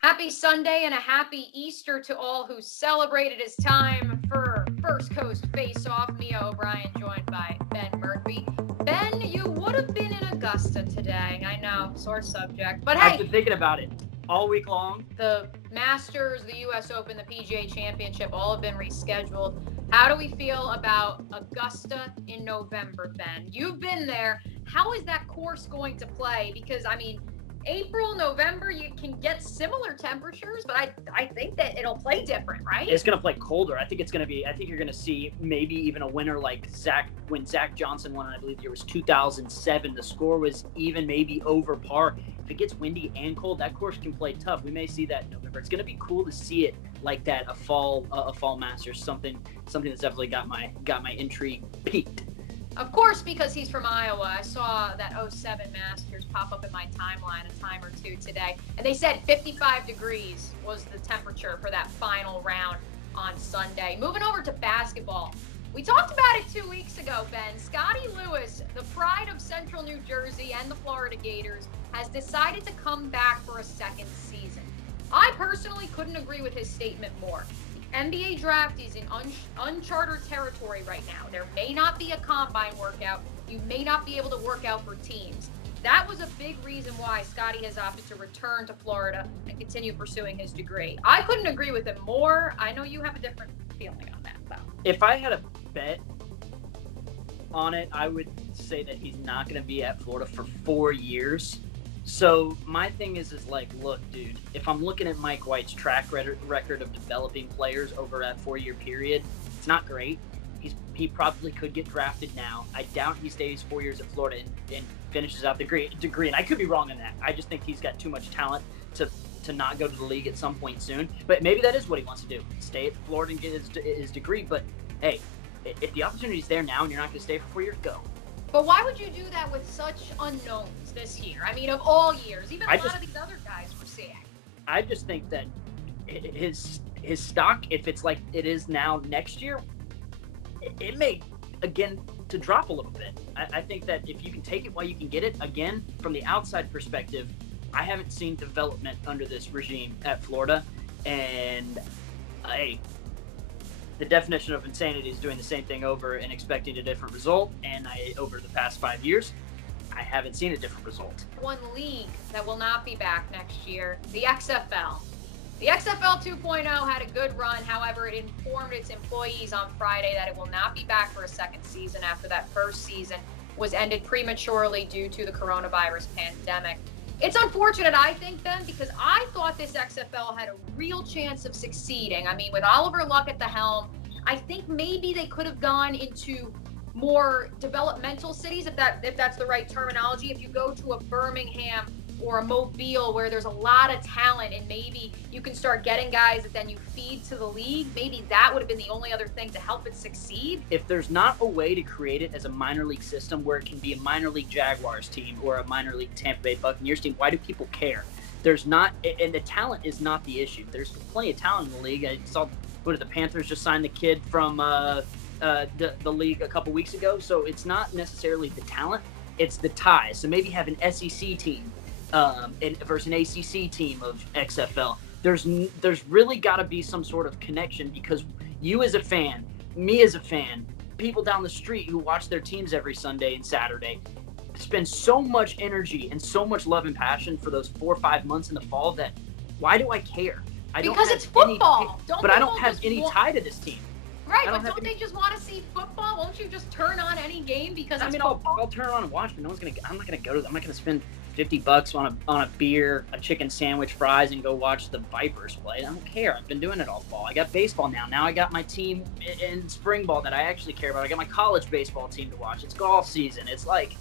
Happy Sunday and a happy Easter to all who celebrate. It is time for First Coast Face-Off. Mia O'Brien joined by Ben Murphy. Ben, you would have been in Augusta today. I know, sore subject. But hey, I've been thinking about it all week long. The Masters, the U.S. Open, the PGA Championship all have been rescheduled. How do we feel about Augusta in November, Ben? You've been there. How is that course going to play? Because, April, November, you can get similar temperatures, but I think that it'll play different, right? It's going to play colder. I think you're going to see maybe even a winner like when Zach Johnson won, I believe it was 2007. The score was even maybe over par. If it gets windy and cold, that course can play tough. We may see that in November. It's going to be cool to see it like that, a fall Masters, something that's definitely got my intrigue peaked. Of course, because he's from Iowa, I saw that 07 Masters pop up in my timeline a time or two today. And they said 55 degrees was the temperature for that final round on Sunday. Moving over to basketball. We talked about it 2 weeks ago, Ben. Scottie Lewis, the pride of Central New Jersey and the Florida Gators, has decided to come back for a second season. I personally couldn't agree with his statement more. NBA draft is in uncharted territory right now. There may not be a combine workout. You may not be able to work out for teams. That was a big reason why Scottie has opted to return to Florida and continue pursuing his degree. I couldn't agree with him more. I know you have a different feeling on that, though. If I had a bet on it, I would say that he's not going to be at Florida for 4 years. So my thing is like, look, dude, if I'm looking at Mike White's track record of developing players over that 4-year period, it's not great. He probably could get drafted now. I doubt he stays 4 years at Florida and finishes out the degree. And I could be wrong on that. I just think he's got too much talent to not go to the league at some point soon. But maybe that is what he wants to do, stay at Florida and get his degree. But hey, if the opportunity's there now and you're not going to stay for 4 years, go. But why would you do that with such unknowns this year? I mean, of all years, even a lot of these other guys we're seeing. I just think that his stock, if it's like it is now next year, it may, again, to drop a little bit. I think that if you can take it while you can get it, again, from the outside perspective, I haven't seen development under this regime at Florida. And the definition of insanity is doing the same thing over and expecting a different result. And over the past 5 years, I haven't seen a different result. One league that will not be back next year, the XFL. The XFL 2.0 had a good run. However, it informed its employees on Friday that it will not be back for a second season after that first season was ended prematurely due to the coronavirus pandemic. It's unfortunate, I think, Ben, because I thought this XFL had a real chance of succeeding. I mean, with Oliver Luck at the helm, I think maybe they could have gone into more developmental cities, if that's the right terminology. If you go to a Birmingham or a Mobile where there's a lot of talent and maybe you can start getting guys that then you feed to the league, maybe that would have been the only other thing to help it succeed. If there's not a way to create it as a minor league system where it can be a minor league Jaguars team or a minor league Tampa Bay Buccaneers team, why do people care? There's not, and the talent is not the issue. There's plenty of talent in the league. I saw, the Panthers just signed the kid from the league a couple weeks ago. So it's not necessarily the talent, it's the ties. So maybe have an SEC team versus an ACC team of XFL. There's really got to be some sort of connection, because you as a fan, me as a fan, people down the street who watch their teams every Sunday and Saturday spend so much energy and so much love and passion for those 4 or 5 months in the fall that why do I care? Because it's football. I don't have any tie to this team. Right, but don't they just want to see football? Won't you just turn on any game because it's football? I'll turn on and watch, but I'm not gonna spend $50 on a beer, a chicken sandwich, fries, and go watch the Vipers play. I don't care. I've been doing it all fall. I got baseball now. Now I got my team in spring ball that I actually care about. I got my college baseball team to watch. It's golf season. It's like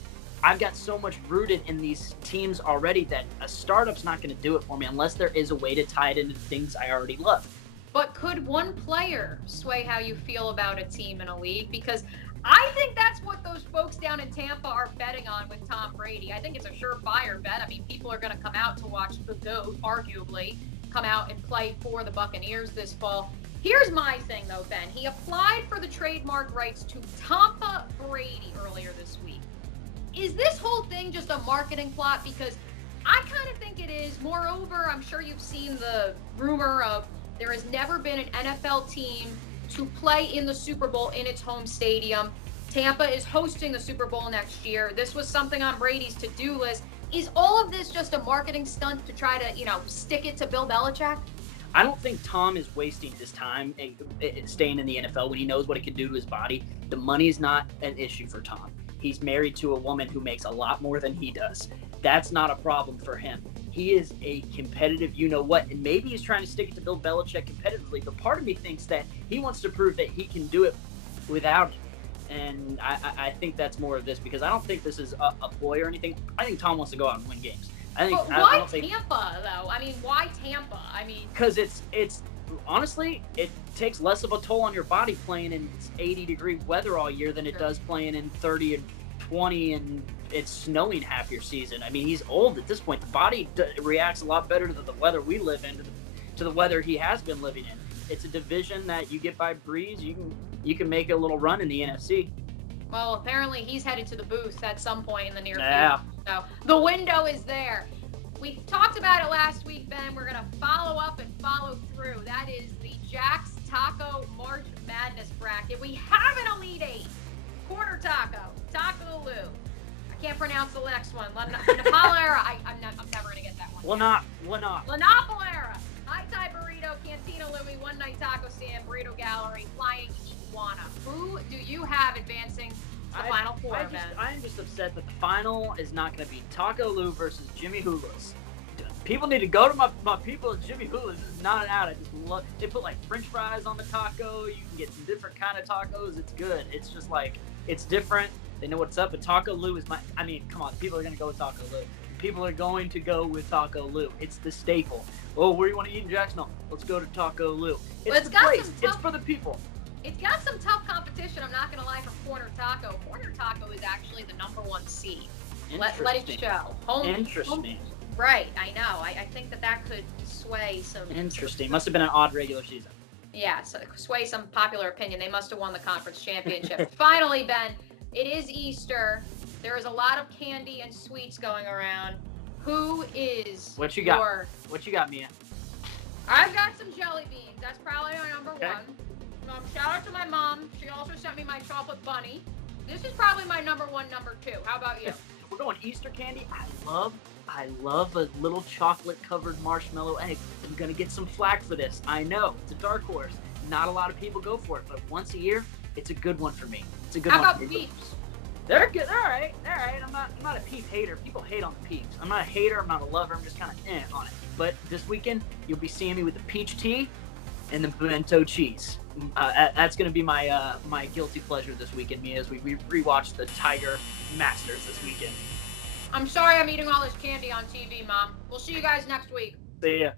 I've got so much rooted in these teams already that a startup's not going to do it for me unless there is a way to tie it into things I already love. But could one player sway how you feel about a team in a league? Because I think that's what those folks down in Tampa are betting on with Tom Brady. I think it's a surefire bet. I mean, people are going to come out to watch the GOAT, arguably, come out and play for the Buccaneers this fall. Here's my thing, though, Ben. He applied for the trademark rights to Tampa Brady earlier this week. Is this whole thing just a marketing plot? Because I kind of think it is. Moreover, I'm sure you've seen the rumor of there has never been an NFL team to play in the Super Bowl in its home stadium. Tampa is hosting the Super Bowl next year. This was something on Brady's to-do list. Is all of this just a marketing stunt to try to, stick it to Bill Belichick? I don't think Tom is wasting his time staying in the NFL when he knows what it can do to his body. The money's not an issue for Tom. He's married to a woman who makes a lot more than he does. That's not a problem for him. He is a competitive you-know-what, and maybe he's trying to stick it to Bill Belichick competitively, but part of me thinks that he wants to prove that he can do it without him. And I think that's more of this, because I don't think this is a ploy or anything. I think Tom wants to go out and win games. But why Tampa, though? I mean, why Tampa? Because it's honestly, it takes less of a toll on your body playing in 80-degree weather all year than it does playing in 30 and 20 and it's snowing half your season. I mean, he's old at this point. The body reacts a lot better to the weather we live in, to the weather he has been living in. It's a division that you get by breeze. You can make a little run in the NFC. Well, apparently he's headed to the booth at some point in the near future. So the window is there. We talked about it last week, Ben. We're going to follow up and follow through. That is the Jack's Taco March Madness bracket. We have an Elite Eight. Corner Taco, Taco Lou. I can't pronounce the next one. Lanapolera. I'm never going to get that one. Lanapolera. High Thai Burrito, Cantina Louie, One Night Taco Stand, Burrito Gallery, Flying Iguana. Who do you have advancing to the Final Four, Ben? I'm just upset that the final is not going to be Taco Lou versus Jimmy Hula's. People need to go to my people at Jimmy Hula's. It's not an out. I just love. They put like French fries on the taco. You can get some different kind of tacos. It's good. It's just like, it's different. They know what's up. But Taco Lou is come on. People are going to go with Taco Lou. People are going to go with Taco Lou. It's the staple. Oh, where do you want to eat in Jacksonville? Let's go to Taco Lou. It's the place. It's for the people. It's got some tough competition, I'm not going to lie, for Corner Taco. Corner Taco is actually the #1 seed. Let it show. Interesting. Right, I know. I think that could sway some... Interesting. Must have been an odd regular season. Yeah, so sway some popular opinion. They must have won the conference championship. Finally, Ben, it is Easter. There is a lot of candy and sweets going around. Who is What you got? What you got, Mia? I've got some jelly beans. That's probably my #1. Shout out to my mom. She also sent me my chocolate bunny. This is probably my #1, #2. How about you? We're going Easter candy. I love a little chocolate-covered marshmallow egg. I'm going to get some flack for this. I know. It's a dark horse. Not a lot of people go for it, but once a year, it's a good one for me. It's a good one. How about Peeps? They're good. All right. I'm not a Peep hater. People hate on the Peeps. I'm not a hater. I'm not a lover. I'm just kind of on it. But this weekend, you'll be seeing me with the peach tea and the pimento cheese. That's going to be my my guilty pleasure this weekend, Mia, as we rewatch the Tiger Masters this weekend. I'm sorry I'm eating all this candy on TV, Mom. We'll see you guys next week. See ya.